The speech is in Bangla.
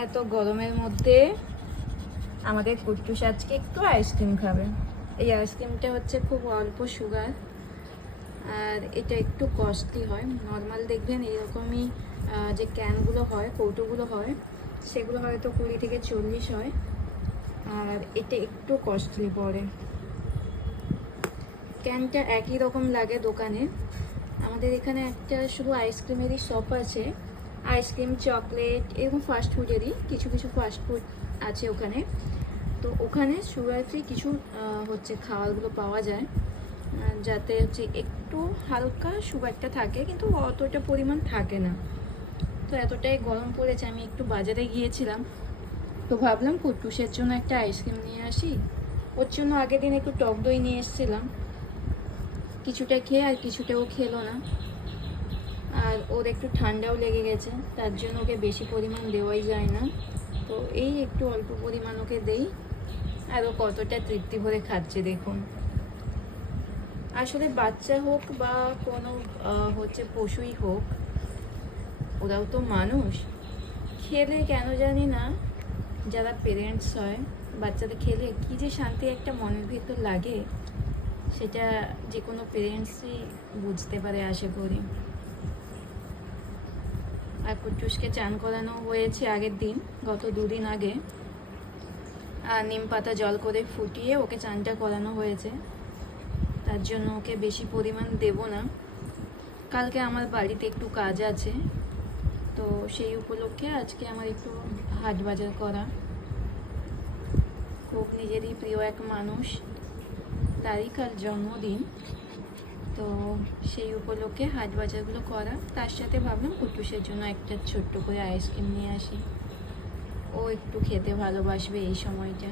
এত গরমের মধ্যে আমাদের কুট্টুস আজকে একটু আইসক্রিম খাবে। এই আইসক্রিমটা হচ্ছে খুব অল্প সুগার, আর এটা একটু কস্টলি হয়। নর্মাল দেখবেন এরকমই যে ক্যানগুলো হয়, কৌটোগুলো হয়, সেগুলো হয়তো 20 থেকে 40 হয়, আর এটা একটু কস্টলি পড়ে। ক্যানটা একই রকম লাগে দোকানে। আমাদের এখানে একটা শুধু আইসক্রিমেরই শপ আছে, আইসক্রিম, চকলেট, এরকম ফাস্টফুডেরই কিছু কিছু ফাস্টফুড আছে ওখানে। তো ওখানে সুগার ফ্রি কিছু হচ্ছে খাবারগুলো পাওয়া যায়, যাতে হচ্ছে একটু হালকা সুগারটা থাকে, কিন্তু অতটা পরিমাণ থাকে না। তো এতটাই গরম পড়েছে, আমি একটু বাজারে গিয়েছিলাম, তো ভাবলাম কুট্টুসের জন্য একটা আইসক্রিম নিয়ে আসি। ওর জন্য আগের দিন একটু টক দই নিয়ে এসেছিলাম, কিছুটা খেয়ে আর কিছুটাও খেলো না। আর ওর একটু ঠান্ডাও লেগে গেছে, তার জন্য ওকে বেশি পরিমাণ দেওয়াই যায় না। তো এই একটু অল্প পরিমাণ ওকে দেই, আর ও কতটা তৃপ্তি ভরে খাচ্ছে দেখুন। আসলে বাচ্চা হোক বা কোনো হচ্ছে পশুই হোক, ওরাও তো মানুষ। খেলে কেন জানি না, যারা পেরেন্টস হয়, বাচ্চাদের খেলে কী যে শান্তি একটা মনের ভিতর লাগে, সেটা যে কোনো পেরেন্টসই বুঝতে পারে আশা করি। আর কুট্টুসকে চান করানো হয়েছে আগের দিন, গত 2 দিন আগে। আর নিম পাতা জল করে ফুটিয়ে ওকে চানটা করানো হয়েছে, তার জন্য ওকে বেশি পরিমাণ দেব না। কালকে আমার বাড়িতে একটু কাজ আছে, তো সেই উপলক্ষে আজকে আমার একটু হাট বাজার করা। খুব নিজেরই প্রিয় এক মানুষ, তারই কাল জন্মদিন, তো সেই উপলক্ষে হাট বাজারগুলো করা। তার সাথে ভাবলাম কুট্টুসের জন্য একটা ছোট্ট করে আইসক্রিম নিয়ে আসি, ও একটু খেতে ভালোবাসবে এই সময়টা।